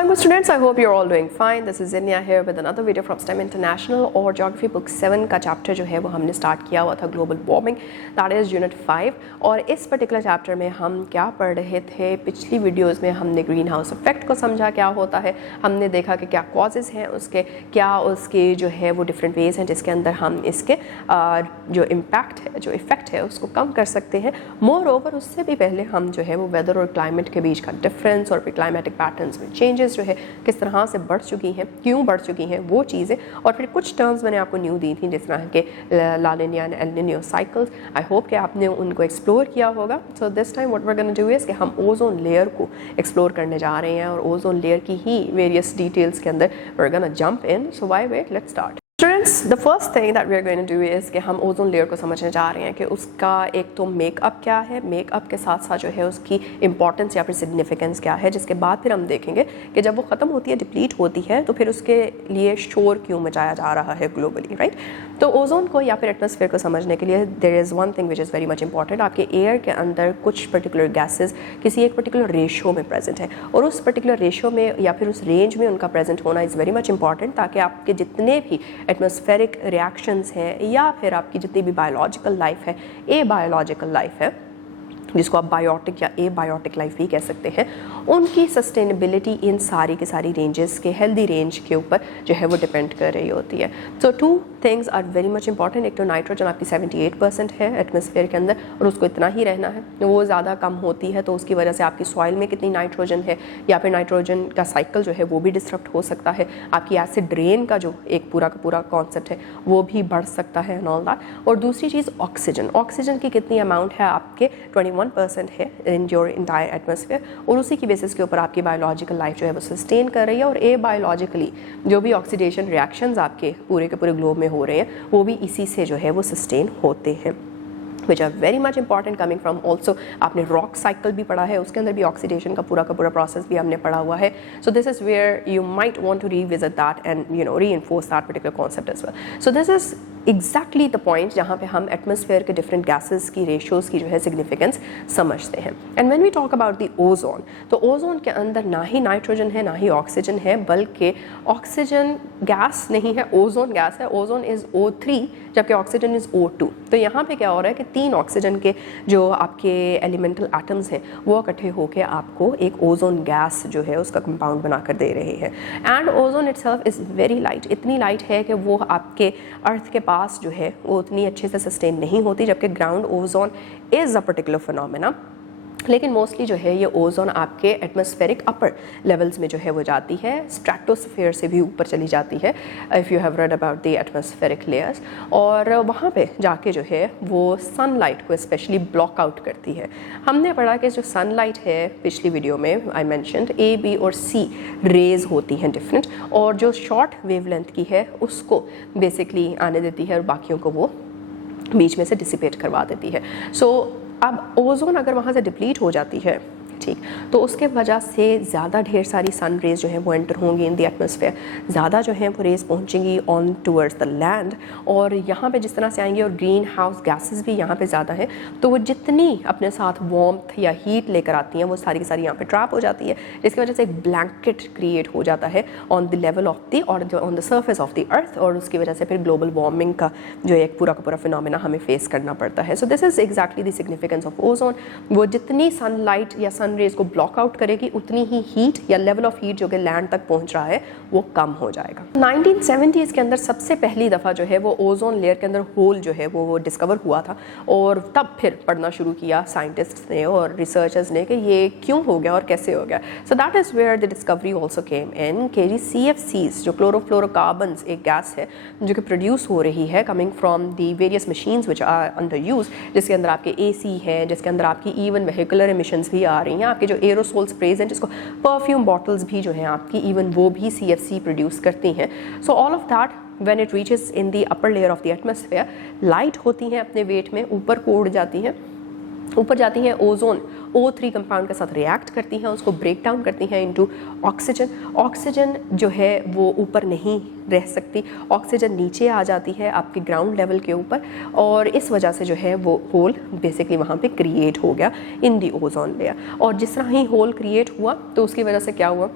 Assalamu alaikum students, I hope you're all doing fine. This is Zinia here with another video from STEM International और Geography Book 7 का chapter जो है वो हमने start किया हुआ था global warming, that is unit 5। और इस पर्टिकुलर चैप्टर में हम क्या पढ़ रहे थे, पिछली वीडियोस में हमने ग्रीन हाउस इफेक्ट को समझा क्या होता है, हमने देखा कि क्या कॉजेज़ हैं उसके, क्या उसके जो है वो डिफरेंट वेज हैं जिसके अंदर हम इसके जो इम्पैक्ट है, जो इफ़ेक्ट है उसको कम कर सकते हैं। मोर ओवर उससे भी पहले हम जो है वो वेदर और क्लाइमेट के बीच का डिफरेंस और फिर क्लाइमेटिक पैटर्न्स में चेंजेस जो है किस तरह से बढ़ चुकी हैं, क्यों बढ़ चुकी हैं वो चीज़ें, और फिर कुछ टर्म्स मैंने आपको न्यू दी थी जिस तरह के La Nina and El Nino cycles. I hope कि आपने उनको एक्सप्लोर किया होगा। So this time what we are gonna do is कि हम ओजोन लेयर को एक्सप्लोर करने जा रहे हैं और ओजोन लेयर की ही वेरियस डिटेल्स के अंदर we are gonna jump in. So why wait, let's start. Students, the first thing that we are going to do is कि हम ओजोन लेयर को समझने जा रहे हैं कि उसका एक तो मेकअप क्या है, मेकअप के साथ साथ जो है उसकी इंपॉर्टेंस या फिर सिग्निफिकेंस क्या है, जिसके बाद फिर हम देखेंगे कि जब वो ख़त्म होती है, डिप्लीट होती है, तो फिर उसके लिए शोर क्यों मचाया जा रहा है ग्लोबली, राइट। तो ओजोन को या फिर एटमॉस्फेयर को समझने के लिए there is one thing which is very much important. आपके एयर के अंदर कुछ पर्टिकुलर गैसेज किसी एक पर्टिकुलर रेशो में प्रेजेंट है और उस पर्टिकुलर रेशो में या फिर उस रेंज में उनका प्रेजेंट होना इज़ वेरी मच इंपॉर्टेंट, ताकि आपके जितने भी एटमॉस्फेरिक रिएक्शंस हैं या फिर आपकी जितनी भी बायोलॉजिकल लाइफ है, ए बायोलॉजिकल लाइफ है, जिसको आप बायोटिक या ए बायोटिक लाइफ भी कह सकते हैं, उनकी सस्टेनेबिलिटी इन सारी के सारी रेंजेस के हेल्दी रेंज के ऊपर जो है वो डिपेंड कर रही होती है। So two things are very much important. एक तो नाइट्रोजन आपकी 78% है एटमॉस्फेयर के अंदर और उसको इतना ही रहना है, वो ज़्यादा कम होती है तो उसकी वजह से आपकी सॉइल में कितनी नाइट्रोजन है या फिर नाइट्रोजन का साइकिल जो है वो भी डिस्टर्ब हो सकता है। आपकी एसिड रेन का जो एक पूरा का पूरा कॉन्सेप्ट है वो भी बढ़ सकता है एंड ऑल दैट। और दूसरी चीज़ ऑक्सीजन, ऑक्सीजन की कितनी अमाउंट है आपके 21% है इन योर इंटायर एटमॉस्फेयर, और उसी की बेसिस के ऊपर आपकी बायोलॉजिकल लाइफ जो है वो सस्टेन कर रही है। और ए बायोलॉजिकली जो भी ऑक्सीडेशन रिएक्शंस आपके पूरे के पूरे ग्लोब में हो रहे हैं वो भी इसी से जो है वो सस्टेन होते हैं, which are very much important coming from also आपने रॉक साइकिल भी पढ़ा है, उसके अंदर भी ऑक्सीडेशन का पूरा प्रोसेस भी हमने पढ़ा हुआ है। So this is where you might want to revisit that and reinforce that particular concept as well. So this is exactly the point जहाँ पे हम एटमॉस्फेयर के डिफरेंट गैसेस की रेशियोज की जो है सिग्निफिकेंस समझते हैं। And when we talk about the ozone, तो ओजोन के अंदर ना ही नाइट्रोजन है ना ही ऑक्सीजन है, बल्कि ऑक्सीजन गैस नहीं है, ओजोन गैस है। ओजोन इज़ O3 जबकि ऑक्सीजन इज़ O2। तो यहाँ पे क्या हो रहा है कि 3 ऑक्सीजन के जो आपके एलिमेंटल एटम्स हैं वो इकट्ठे होकर आपको एक ओजोन गैस जो है उसका कंपाउंड बनाकर दे रहे हैं। And ozone itself is very light, इतनी लाइट है कि वो आपके अर्थ के पास जो है वो उतनी अच्छे से सस्टेन नहीं होती, जबकि ground ozone is a particular phenomena. लेकिन मोस्टली जो है ये ओजोन आपके एटमॉस्फेरिक अपर लेवल्स में जो है वो जाती है, स्ट्रेटोस्फीयर से भी ऊपर चली जाती है if you have read about the atmospheric layers, और वहाँ पे जाके जो है वो सनलाइट को स्पेशली ब्लॉक आउट करती है। हमने पढ़ा कि जो सनलाइट है पिछली वीडियो में आई मैंशनड A, B और C रेज होती हैं डिफरेंट, और जो शॉर्ट वेवलेंथ की है उसको बेसिकली आने देती है और बाकियों को वो बीच में से डिसिपेट करवा देती है। सो अब ओजोन अगर वहाँ से डिप्लीट हो जाती है, ठीक, तो उसके वजह से ज़्यादा ढेर सारी सन रेज जो है वो एंटर होंगी इन द एटमॉस्फेयर, ज़्यादा जो है वो रेज पहुँचेंगी ऑन टूवर्ड्स द लैंड, और यहाँ पे जिस तरह से आएंगे और ग्रीन हाउस गैसेस भी यहाँ पे ज़्यादा हैं, तो वो जितनी अपने साथ वार्मथ या हीट लेकर आती हैं वो सारी की सारी यहाँ पे ट्रैप हो जाती है, जिसकी वजह से एक ब्लैंकेट क्रिएट हो जाता है on the level of the और on the surface of the earth, और उसकी वजह से फिर ग्लोबल वार्मिंग का जो एक पूरा का पूरा फिनोमेना हमें फेस करना पड़ता है। So this is exactly the significance of ozone. वो जितनी सनलाइट या सन रेज को ब्लॉक आउट करेगी उतनी ही हीट या लेवल ऑफ हीट जो कि लैंड तक पहुंच रहा है वो कम हो जाएगा। 1970s के अंदर सबसे पहली दफ़ा जो है वो ओजोन लेयर के अंदर होल जो है वो डिस्कवर हुआ था, और तब फिर पढ़ना शुरू किया साइंटिस्ट्स ने और रिसर्चर्स ने कि ये क्यों हो गया और कैसे हो गया। So that is where the discovery also came in कि CFCs जो क्लोरोफ्लोरोकार्बन्स एक गैस है जो कि प्रोड्यूस हो रही है coming from the various machines which are under use, जिसके अंदर आपके AC है, जिसके अंदर आपकी इवन व्हीकुलर एमिशंस भी आ रही हैं, आपके जो एरोसोल स्प्रेज हैं जिसको परफ्यूम बॉटल्स भी जो हैं आपकी इवन वो भी CFC प्रोड्यूस करती हैं। So all of that when it reaches in the upper layer of the atmosphere, light होती हैं अपने वेट में ऊपर को उड़ जाती हैं, ऊपर जाती हैं ओजोन O3 कंपाउंड के साथ रिएक्ट करती हैं, उसको ब्रेक डाउन करती हैं इनटू ऑक्सीजन। ऑक्सीजन जो है वो ऊपर नहीं रह सकती, ऑक्सीजन नीचे आ जाती है आपके ग्राउंड लेवल के ऊपर, और इस वजह से जो है वो होल बेसिकली वहाँ पे क्रिएट हो गया इन दी ओजोन लेयर। और जिस तरह ही होल क्रिएट हुआ तो उसकी वजह से क्या हुआ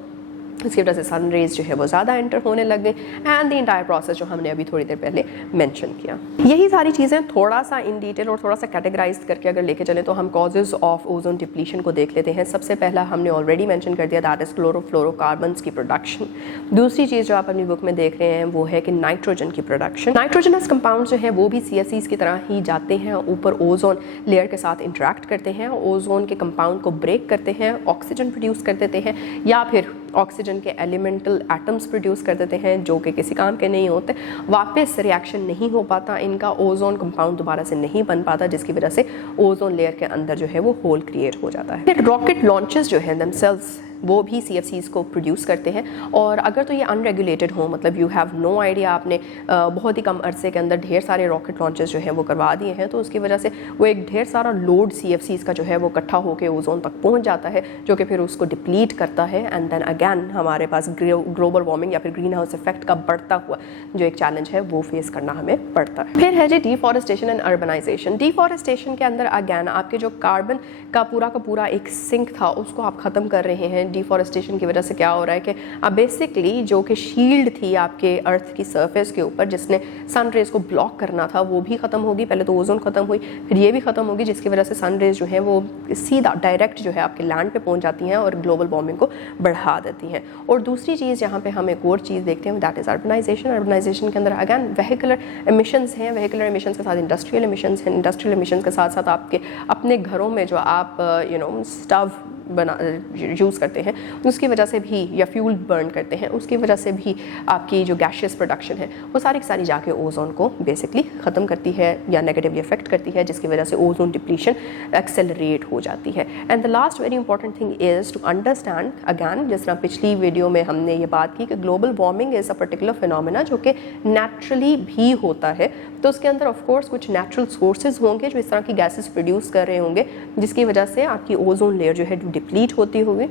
इसकी वजह से सन रेज जो है वो ज़्यादा एंटर होने लग गई एंड द इंटायर प्रोसेस जो हमने अभी थोड़ी देर पहले मेंशन किया। यही सारी चीज़ें थोड़ा सा इन डिटेल और थोड़ा सा कैटेगराइज करके अगर लेके चलें तो हम कॉजेज ऑफ ओजोन डिप्लीशन को देख लेते हैं। सबसे पहला हमने ऑलरेडी मेंशन कर दिया, दैट इज़ क्लोरोफ्लोरोकार्बन्स की प्रोडक्शन। दूसरी चीज़ जो आप अपनी बुक में देख रहे हैं वो है कि नाइट्रोजन की प्रोडक्शन। नाइट्रोजनस कंपाउंड जो है वो भी CFCs की तरह ही जाते हैं ऊपर ओजोन लेयर के साथ इंटरेक्ट करते हैं, ओजोन के कंपाउंड को ब्रेक करते हैं, ऑक्सीजन प्रोड्यूस कर देते हैं या फिर ऑक्सीजन के एलिमेंटल एटम्स प्रोड्यूस कर देते हैं जो कि किसी काम के नहीं होते। वापस रिएक्शन नहीं हो पाता इनका, ओजोन कंपाउंड दोबारा से नहीं बन पाता, जिसकी वजह से ओजोन लेयर के अंदर जो है वो होल क्रिएट हो जाता है। रॉकेट लॉन्चेस जो है दमसेल्व्स वो भी CFCs को प्रोड्यूस करते हैं, और अगर तो ये अनरेगुलेटेड हो, मतलब यू हैव नो आइडिया, आपने बहुत ही कम अरसे के अंदर ढेर सारे रॉकेट लॉन्चेस जो है वो करवा दिए हैं, तो उसकी वजह से वो एक ढेर सारा लोड CFCs का जो है वो इकट्ठा होकर ओजोन तक पहुंच जाता है, जो कि फिर उसको डिप्लीट करता है एंड देन अगैन हमारे पास ग्लोबल वार्मिंग या फिर ग्रीन हाउस इफेक्ट का बढ़ता हुआ जो एक चैलेंज है वो फेस करना हमें पड़ता है। फिर है जी डिफॉरेस्टेशन एंड अर्बनाइजेशन। डिफॉरेस्टेशन के अंदर अगैन आपके जो कार्बन का पूरा एक सिंक था उसको आप ख़त्म कर रहे हैं। डिफॉरेस्टेशन की वजह से क्या हो रहा है कि अब बेसिकली जो कि शील्ड थी आपके अर्थ की सरफेस के ऊपर जिसने सन रेज को ब्लॉक करना था वो भी ख़त्म होगी। पहले तो ओजोन ख़त्म हुई, फिर ये भी ख़त्म होगी, जिसकी वजह से सन रेज जो है वो सीधा डायरेक्ट जो है आपके लैंड पे पहुंच जाती हैं और ग्लोबल वार्मिंग को बढ़ा देती हैं। और दूसरी चीज़ यहाँ पे हम एक और चीज़ देखते हैं, दैट इज़ अर्बनाइजेशन। अर्बनाइजेशन के अंदर अगैन वेहिकुलर एमिशंस हैं, वेहिकुलर एमिशंस के साथ इंडस्ट्रियल एमिशंस हैं, इंडस्ट्रियल एमिशंस के साथ साथ आपके अपने घरों में जो आप स्टव यूज़ करते हैं उसकी वजह से भी, या फ्यूल बर्न करते हैं उसकी वजह से भी आपकी जो गैशियस प्रोडक्शन है वो सारी जाके ओजोन को बेसिकली ख़त्म करती है या नेगेटिवली अफेक्ट करती है, जिसकी वजह से ओजोन डिप्लीशन एक्सेलरेट हो जाती है। And the last very important thing is to understand again, जिस तरह पिछली वीडियो में हमने ये बात की कि global warming is a particular phenomena जो कि नेचुरली भी होता है, तो उसके अंदर ऑफ कोर्स कुछ नेचुरल सोर्सेज होंगे जो इस तरह की गैसेस प्रोड्यूस कर रहे होंगे, जिसकी वजह से आपकी ओजोन लेयर जो है डिप्लीट होती होगी।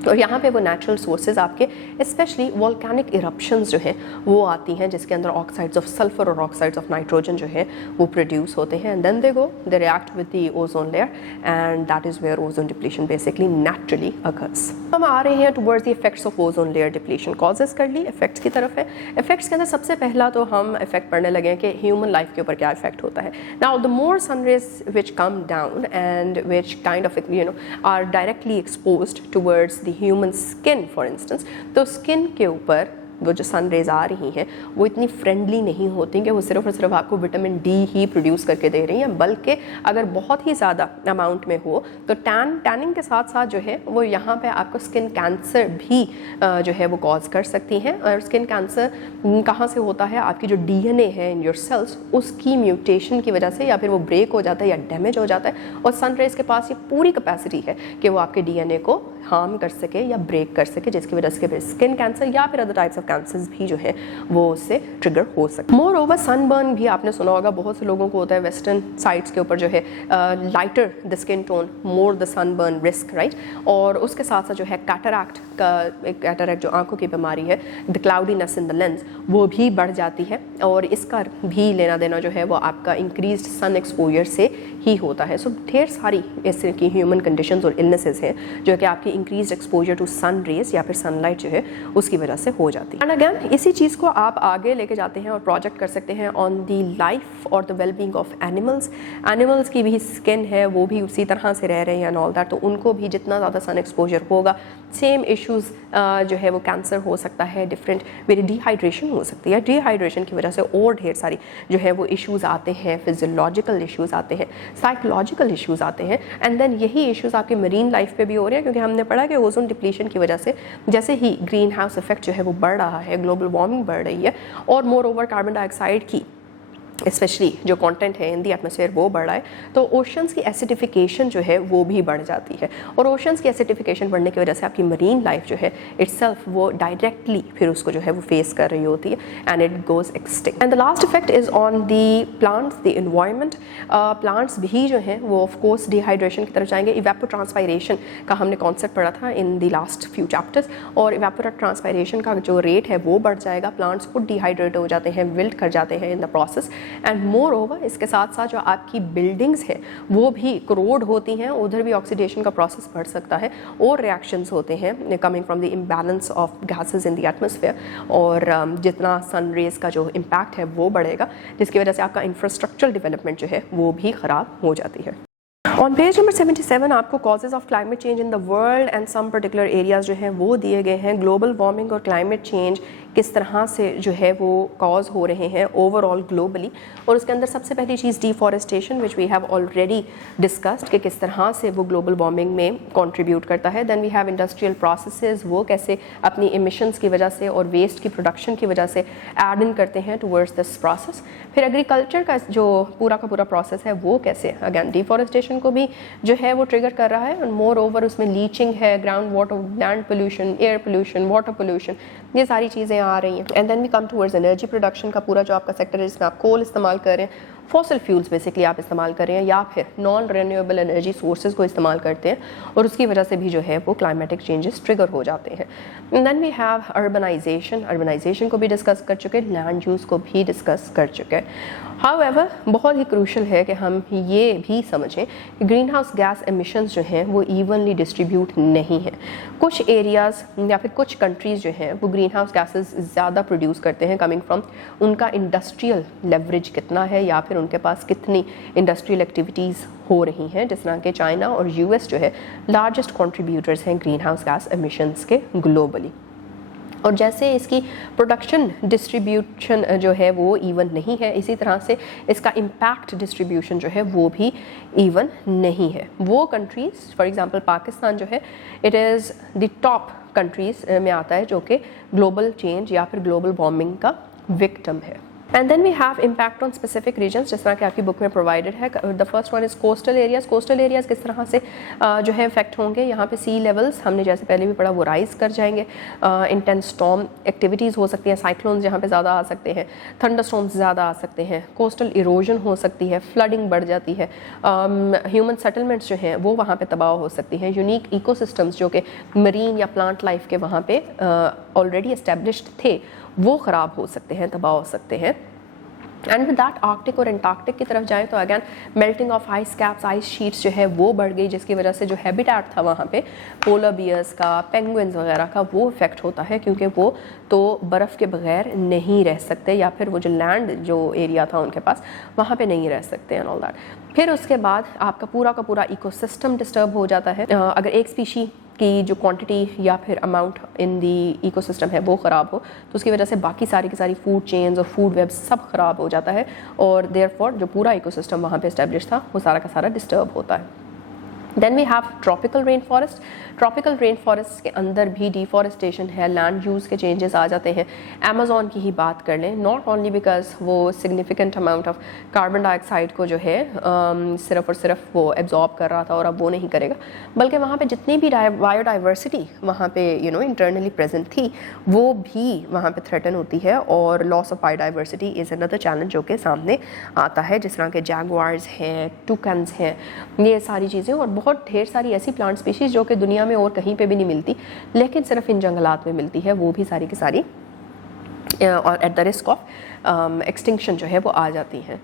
और यहाँ पे वो नेचुरल सोर्सेज आपके स्पेशली वॉल्केनिक इरप्शंस जो हैं वो आती हैं, जिसके अंदर ऑक्साइड्स ऑफ सल्फर और ऑक्साइड्स ऑफ नाइट्रोजन जो है वो प्रोड्यूस होते हैं and then they react with the ozone layer and that is where ozone depletion basically naturally occurs. हम आ रहे हैं towards the effects of ozone layer depletion. Causes कर ली, इफेक्ट्स की तरफ है। इफेक्ट्स के अंदर सबसे पहला तो हम इफेक्ट पढ़ने लगे हैं कि ह्यूमन लाइफ के ऊपर क्या इफेक्ट होता है। Now the more sun rays which come down and which kind of are directly exposed towards human skin for instance, तो स्किन के ऊपर वो जो सन रेज आ रही हैं वो इतनी फ्रेंडली नहीं होती कि वो सिर्फ और सिर्फ आपको विटामिन डी ही प्रोड्यूस करके दे रही हैं, बल्कि अगर बहुत ही ज़्यादा अमाउंट में हो तो टैनिंग के साथ साथ जो है वो यहाँ पे आपको स्किन कैंसर भी जो है वो कॉज कर सकती हैं। और स्किन कैंसर कहाँ से होता है, आपकी जो DNA है इन योर सेल्स उसकी म्यूटेशन की वजह से या फिर वो ब्रेक हो जाता है या डैमेज हो जाता है, और सन रेज के पास ये पूरी कैपेसिटी है कि वो आपके DNA को हार्म कर सके या ब्रेक कर सके, जिसकी वजह से स्किन कैंसर या फिर अदर टाइप्स ऑफ कैंसर्स भी जो है वो उससे ट्रिगर हो सकते हैं। मोर ओवर सनबर्न भी आपने सुना होगा, बहुत से लोगों को होता है वेस्टर्न साइड्स के ऊपर जो है lighter the skin tone more the sunburn risk, right. और उसके साथ साथ जो है कैटरैक्ट का, एक कैटरैक्ट जो आंखों की बीमारी है, the cloudiness in the lens, वो भी बढ़ जाती है और इसका भी लेना देना जो है वो आपका इंक्रीज्ड सन एक्सपोजर से ही होता है। सो ढेर सारी ऐसे की ह्यूमन कंडीशंस और इलनेसेस हैं जो कि आपकी increased exposure to sun rays या फिर सनलाइट जो है उसकी वजह से हो जाती है। एंड अगेन इसी चीज़ को आप आगे लेके जाते हैं और प्रोजेक्ट कर सकते हैं ऑन दी लाइफ और the wellbeing of animals. Animals की भी स्किन है वो भी उसी तरह से रह रहे हैं एंड ऑल दैट, तो उनको भी जितना ज़्यादा सन एक्सपोजर होगा सेम इश्यूज़ जो है वो कैंसर हो सकता है, डिफरेंट वेरी डिहाइड्रेशन हो सकती है। डिहाइड्रेशन की वजह से और ढेर सारी जो है वो इश्यूज़ आते हैं, फिजियोलॉजिकल इश्यूज़ आते हैं, साइकोलॉजिकल इश्यूज़ आते हैं एंड देन यही इश्यूज़ आपके मरीन लाइफ पे भी हो रहे हैं, क्योंकि हमने पढ़ा कि ओजोन डिप्लीशन की वजह से जैसे ही ग्रीन हाउस इफेक्ट जो है वो बढ़ रहा है, ग्लोबल वार्मिंग बढ़ रही है और मोर ओवर कार्बन डाइऑक्साइड की स्पेशली जो कंटेंट है इन दी एटमॉस्फेयर वो बढ़ा है, तो ओशंस की एसिडिफिकेशन जो है वो भी बढ़ जाती है और ओशंस की एसिडिफिकेशन बढ़ने की वजह से आपकी मरीन लाइफ जो है इटसेल्फ वो डायरेक्टली फिर उसको जो है वो फेस कर रही होती है and it goes extinct. And the last effect is on the plants, the environment. Plants भी जो हैं वो ऑफ कोर्स डिहाइड्रेशन की तरफ जाएंगे। इवेपोट्रांसपायरेशन का हमने कॉन्सेप्ट पढ़ा था in the last few chapters, और इवेपोट्रांसपायरेशन का जो रेट है वो बढ़ जाएगा, प्लांट्स खुद डिहाइड्रेट हो जाते हैं, विल्ट कर जाते हैं in the process and more over इसके साथ साथ जो आपकी बिल्डिंग्स है वो भी करोड होती हैं, उधर भी ऑक्सीडेशन का प्रोसेस बढ़ सकता है और रिएक्शंस होते हैं coming from the imbalance of gases in the atmosphere, और जितना सन रेज का जो इम्पैक्ट है वो बढ़ेगा, जिसकी वजह से आपका इंफ्रास्ट्रक्चरल डेवलपमेंट जो है वो भी ख़राब हो जाती है। ऑन पेज नंबर 77 आपको causes of climate change in the world and some particular areas जो हैं वो दिए गए हैं। ग्लोबल वार्मिंग और क्लाइमेट चेंज किस तरह से जो है वो कॉज हो रहे हैं ओवरऑल ग्लोबली, और उसके अंदर सबसे पहली चीज़ deforestation which we have already discussed कि किस तरह से वो ग्लोबल वार्मिंग में कंट्रीब्यूट करता है। Then we have industrial processes, वो कैसे अपनी इमिशंस की वजह से और वेस्ट की प्रोडक्शन की वजह से ऐड इन करते हैं टुवर्ड्स दिस प्रोसेस। फिर एग्रीकल्चर का जो पूरा का पूरा प्रोसेस है वो कैसे अगेन डिफॉरेस्टेशन को भी जो है वो ट्रिगर कर रहा है, और मोर ओवर उसमें लीचिंग है, ground water, land pollution, air pollution, water pollution, ये सारी चीज़ें आ रही हैं। And then we come towards energy production का पूरा जो आपका सेक्टर है, जिसमें आप कोल इस्तेमाल कर रहे हैं, फॉसिल फ्यूल्स बेसिकली आप इस्तेमाल कर रहे हैं, या फिर नॉन रिन्यूएबल एनर्जी सोर्सेज को इस्तेमाल करते हैं, और उसकी वजह से भी जो है वो क्लाइमेटिक चेंजेस ट्रिगर हो जाते हैं। And then we have urbanisation को भी डिस्कस कर चुके हैं, लैंड यूज़ को भी डिस्कस कर चुके हैं। हाउएवर बहुत ही क्रूशल है कि हम ये भी समझें कि ग्रीन हाउस गैस एमिशंस जो हैं वो इवनली डिस्ट्रीब्यूट नहीं है। कुछ एरियाज़ या फिर कुछ कंट्रीज़ जो हैं वो ग्रीन हाउस गैसेस ज़्यादा प्रोड्यूस करते हैं, कमिंग फ्रॉम उनका इंडस्ट्रियल लेवरेज कितना है या फिर उनके पास कितनी इंडस्ट्रियल एक्टिविटीज़ हो रही हैं, जिस तरह के चाइना और यूएस जो है लार्जेस्ट कंट्रीब्यूटर्स हैं ग्रीन हाउस गैस एमिशंस के ग्लोबली। और जैसे इसकी प्रोडक्शन डिस्ट्रीब्यूशन जो है वो इवन नहीं है, इसी तरह से इसका इम्पैक्ट डिस्ट्रीब्यूशन जो है वो भी इवन नहीं है। वो कंट्रीज़ फॉर एग्जांपल पाकिस्तान जो है it is the top countries में आता है जो कि ग्लोबल चेंज या फिर ग्लोबल वार्मिंग का विक्टिम है। And then we have impact on specific regions, जिस तरह की आपकी बुक में प्रोवाइडेड है। The first one is coastal areas. Coastal areas किस तरह से जो है इफेक्ट होंगे, यहाँ पे सी लेवल्स हमने जैसे पहले भी पढ़ा वो राइज कर जाएंगे, इंटेंस स्टॉर्म एक्टिविटीज़ हो सकती हैं, साइक्लोन्स यहाँ पे ज़्यादा आ सकते हैं, थंडर स्टॉर्म्स ज़्यादा आ सकते हैं, कोस्टल इरोजन हो सकती है, फ्लडिंग बढ़ जाती है, ह्यूमन सेटलमेंट्स जो हैं वो वहाँ पर तबाह हो सकती हैं, यूनिक इकोसिस्टम्स जो कि मरीन या प्लांट लाइफ के वहाँ पे ऑलरेडी एस्टेब्लिश्ड थे वो ख़राब हो सकते हैं, तबाह हो सकते हैं। एंड विद दैट आर्कटिक और एंटार्क्टिक की तरफ जाएँ तो again melting of ice caps, ice sheets जो है वो बढ़ गई, जिसकी वजह से जो हैबिटेट था वहाँ पे पोलर बियर्स का, पेंगुइन्स वगैरह का, वो इफेक्ट होता है, क्योंकि वो तो बर्फ़ के बगैर नहीं रह सकते, या फिर वो जो लैंड जो एरिया था उनके पास वहाँ पे नहीं रह सकते एंड ऑल दैट। फिर उसके बाद आपका पूरा का पूरा इकोसिस्टम डिस्टर्ब हो जाता है। अगर एक स्पीशी की जो क्वांटिटी या फिर अमाउंट इन दी इकोसिस्टम है वो ख़राब हो तो उसकी वजह से बाकी सारी की सारी फूड चेन्स और फूड वेब सब ख़राब हो जाता है, और देयरफॉर जो पूरा इकोसिस्टम वहाँ पे एस्टेब्लिश था वो सारा का सारा डिस्टर्ब होता है। Then we have tropical rain forest. Tropical rain forest के अंदर भी डिफॉरेस्टेशन है, लैंड यूज़ के चेंजेस आ जाते हैं। अमेज़ॉन की ही बात कर लें, नॉट ओनली बिकॉज वो significant amount of carbon dioxide को जो है सिर्फ और सिर्फ वो एब्जॉर्ब कर रहा था और अब वो नहीं करेगा, बल्कि वहाँ पे जितनी भी बायोडाइवर्सिटी वहाँ पे इंटरनली प्रेजेंट थी वो भी वहाँ पे थ्रेटन होती है, और loss of biodiversity is another challenge जो कि सामने आता है, जिस तरह के जैगुआर्स हैं, टूकन्स हैं, ये सारी चीज़ें, और बहुत ढेर सारी ऐसी प्लांट स्पीशीज़ जो कि दुनिया में और कहीं पे भी नहीं मिलती लेकिन सिर्फ इन जंगलात में मिलती है, वो भी सारी की सारी और at the risk of extinction जो है वो आ जाती हैं।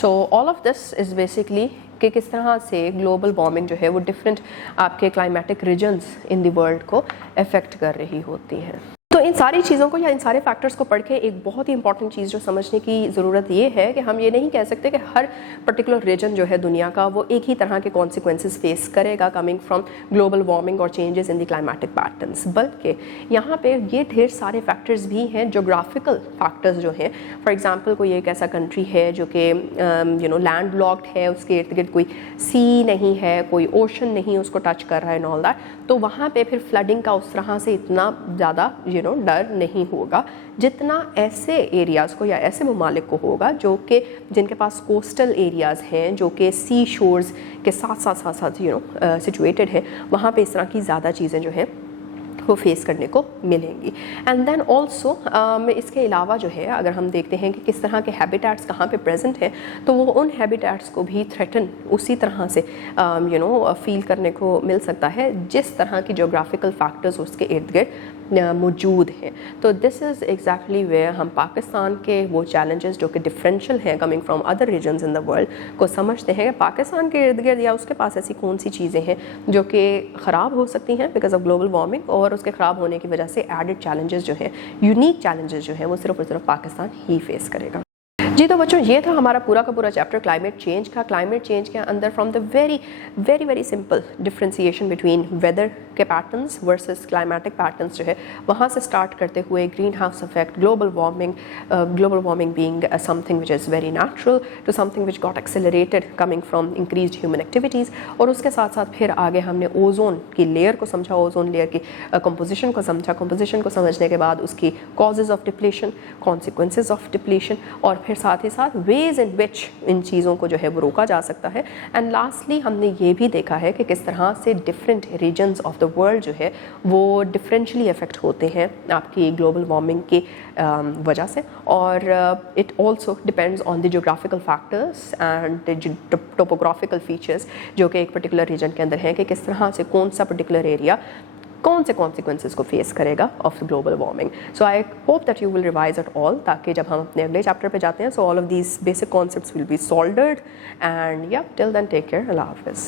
So all of this is basically कि किस तरह से ग्लोबल वार्मिंग जो है वो डिफरेंट आपके climatic regions in the world को अफेक्ट कर रही होती है। तो इन सारी चीज़ों को या इन सारे फैक्टर्स को पढ़ के एक बहुत ही इंपॉर्टेंट चीज़ जो समझने की ज़रूरत ये है कि हम ये नहीं कह सकते कि हर पर्टिकुलर रीजन जो है दुनिया का वो एक ही तरह के कॉन्सिक्वेंसेस फेस करेगा कमिंग फ्रॉम ग्लोबल वार्मिंग और changes in the climatic patterns, बल्कि यहाँ पे ये ढेर सारे फैक्टर्स भी हैं, जोग्राफिकल फैक्टर्स जो हैं। फॉर एग्जांपल कोई एक ऐसा कंट्री है जो कि लैंड लॉक्ड है, उसके इर्द गिर्द कोई सी नहीं है, कोई ओशन नहीं उसको टच कर रहा है एंड ऑल दैट, तो वहाँ पे फिर फ्लडिंग का उस तरह से इतना ज़्यादा डर नहीं होगा जितना ऐसे एरियाज़ को या ऐसे ममालिक को होगा जो कि जिनके पास कोस्टल एरियाज़ हैं, जो कि सी शोर्स के साथ साथ सिचुएटेड है, वहाँ पे इस तरह की ज़्यादा चीज़ें जो हैं वो फेस करने को मिलेंगी। एंड देन ऑल्सो इसके अलावा जो है अगर हम देखते हैं कि किस तरह के हैबिटेट्स कहाँ पे प्रेजेंट हैं, तो वो उन हैबिटेट्स को भी थ्रेटन उसी तरह से फील करने को मिल सकता है जिस तरह की जोग्राफिकल फैक्टर्स उसके इर्द गिर्द मौजूद हैं। तो दिस इज़ एग्जैक्टली वेयर हम पाकिस्तान के वो चैलेंजेस जो कि डिफरेंशियल हैं coming from other regions in the world को समझते हैं कि पाकिस्तान के इर्द गिर्द या उसके पास ऐसी कौन सी चीज़ें हैं जो कि ख़राब हो सकती हैं बिकॉज ऑफ ग्लोबल वार्मिंग, और उसके ख़राब होने की वजह से एडेड चैलेंजेस जो हैं, यूनिक चैलेंजेस जो हैं, वो सिर्फ और सिर्फ पाकिस्तान ही फेस करेगा। जी तो बच्चों, ये था हमारा पूरा का पूरा चैप्टर क्लाइमेट चेंज का। क्लाइमेट चेंज के अंदर from the very very very simple differentiation between weather के पैटर्न्स वर्सेस क्लाइमेटिक पैटर्न्स जो है, वहाँ से स्टार्ट करते हुए greenhouse effect, global warming being something which is very natural to something which got accelerated coming from increased human activities, और उसके साथ साथ फिर आगे हमने ओजोन की लेयर को समझा, ओजोन लेयर की कंपोजिशन को समझा, कंपोजिशन को समझने के बाद उसकी causes of depletion, consequences of depletion, और फिर साथ ही साथ वेज इन विच इन चीज़ों को जो है वो रोका जा सकता है। एंड लास्टली हमने ये भी देखा है कि किस तरह से different regions of the world जो है वो डिफरेंशली अफेक्ट होते हैं आपकी ग्लोबल वार्मिंग की वजह से, और it also depends on the geographical factors and topographical features जो कि एक पर्टिकुलर रीजन के अंदर हैं कि किस तरह से कौन सा पर्टिकुलर एरिया कौन से कॉन्सिक्वेंसेस को फेस करेगा of global warming. So I hope that you will revise at all, ताकि जब हम अपने अगले चैप्टर पे जाते हैं so all of these basic concepts will be soldered. And yeah till then take care, Allah हाफिज़।